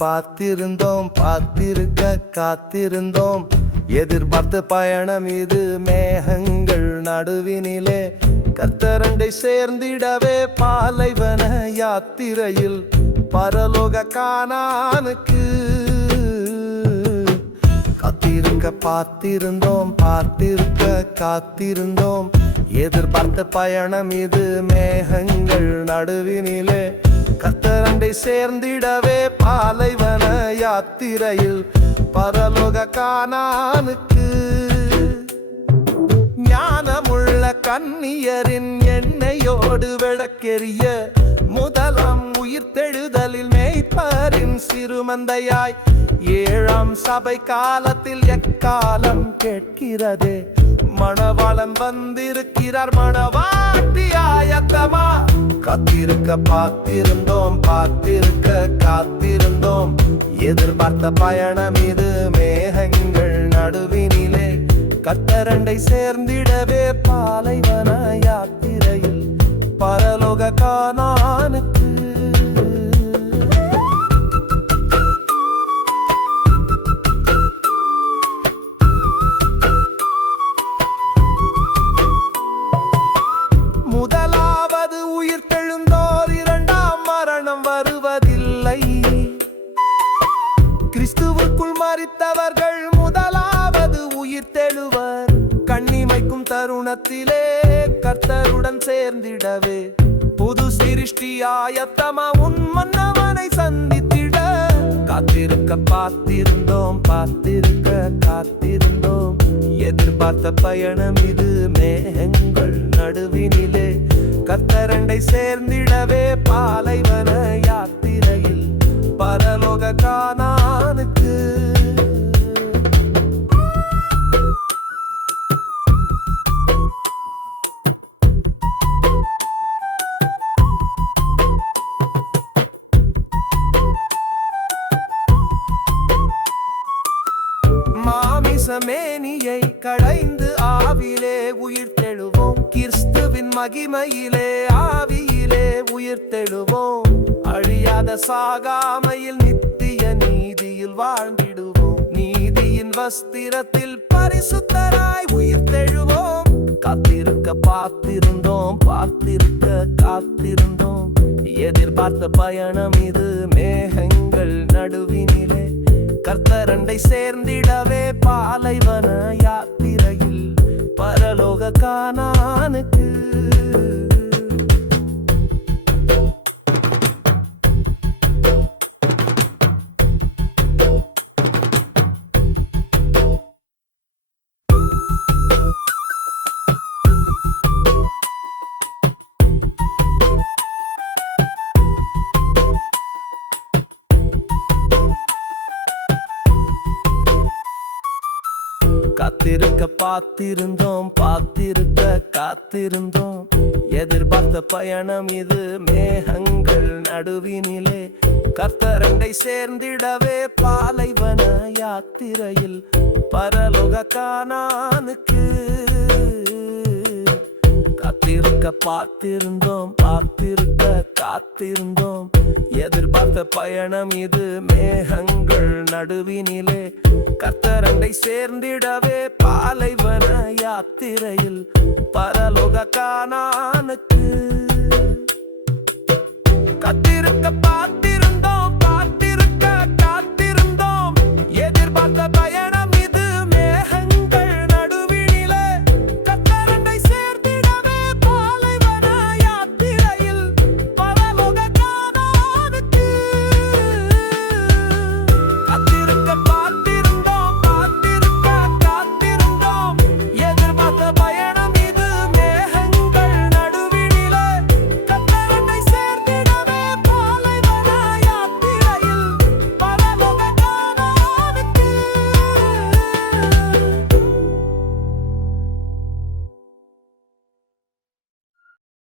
பார்த்திருந்தோம், பார்த்திருக்க காத்திருந்தோம். எதிர்பார்த்த பயணம் இது மேகங்கள் நடுவினிலே. கர்த்தரண்டை சேர்ந்திடவே பாலைவன யாத்திரையில் பரலோக கானானுக்கு. காத்திருக்க பார்த்திருந்தோம், பார்த்திருக்க காத்திருந்தோம். எதிர்பார்த்த பயணம் இது மேகங்கள் நடுவினிலே. கர்த்தரண்டை சேர்ந்திடவே பாலைவன யாத்திரையில் பரலோக கானானுக்கு. ஞானமுள்ள கன்னியரின் எண்ணெயோடு விளக்கெரிய முதலாம் உயிர்த்தெழுதலில் மேய்ப்பரின் சிறுமந்தையாய் ஏழாம் சபை காலத்தில் எக்காலம் கேட்கிறதே. மணவாளன் வந்திருக்கிறார், மணவாட்டி ஆயத்தமா. காத்திருக்க பார்த்திருந்தோம், பார்த்திருக்க காத்திருந்தோம். எதிர்பார்த்த பயணம் இது மேகங்கள் நடுவினிலே. கர்த்தரண்டை சேர்ந்திடவே பாலைவன யாத்திரையில் பரலோக கானானுக்கு. முதலாவது உயிர்த்தெழுந்தோர் இரண்டாம் மரணம் வருவதில்லை. கிறிஸ்துவுக்குள் மரித்தவர்கள் முதலாவது உயிர்த்தெழுவர். கண்ணிமைக்கும் தருணத்திலே கர்த்தருடன் சேர்ந்திடவே புது சிருஷ்டியாயத்தமா உன் மன்னவனை சந்தித்திட. காத்திருக்க பார்த்திருந்தோம், பார்த்திருக்க காத்திருந்தோம். எதிர்பார்த்த பயணம் இது மேகங்கள் நடுவினிலே. கர்த்தரண்டை சேர்ந்திடவே பாலைவன யாத்திரையில் பரலோக கானானுக்கு. மாமிசமேனியை கடைந்து ஆவிலே உயிர்த்தெழுவோம். கிறிஸ்துவின் மகிமையிலே ஆவியிலே உயிர்த்தெழுவோம். அழியாத சாகாமையில் நித்திய நீதியில் வாழ்ந்திடுவோம். நீதியின் வஸ்திரத்தில் பரிசுத்தராய் உயிர்த்தெழுவோம். காத்திருக்க பார்த்திருந்தோம், பார்த்திருக்க காத்திருந்தோம். எதிர்பார்த்த பயணம் இது மேகங்கள் நடுவினிலே. கர்த்தரண்டை சேர்ந்திடவே பாலைவன யாத்திரையில் பரலோக கானானுக்கு. காத்திருக்க பார்த்திருந்தோம், பார்த்திருக்க காத்திருந்தோம். எதிர்பார்த்த பயணம் இது மேகங்கள் நடுவினிலே. கர்த்தரண்டை சேர்ந்திடவே பாலைவன யாத்திரையில் பரலோக கானானுக்கு. காத்திருக்க பார்த்திருந்தோம், பார்த்திருக்க காத்திருந்தோம். எதிர்பார்த்த பயணம் இது மேகங்கள் நடுவினிலே. கர்த்தரண்டை சேர்ந்திடவே பாலைவன யாத்திரையில் பரலோக கானானுக்கு. காத்திருக்க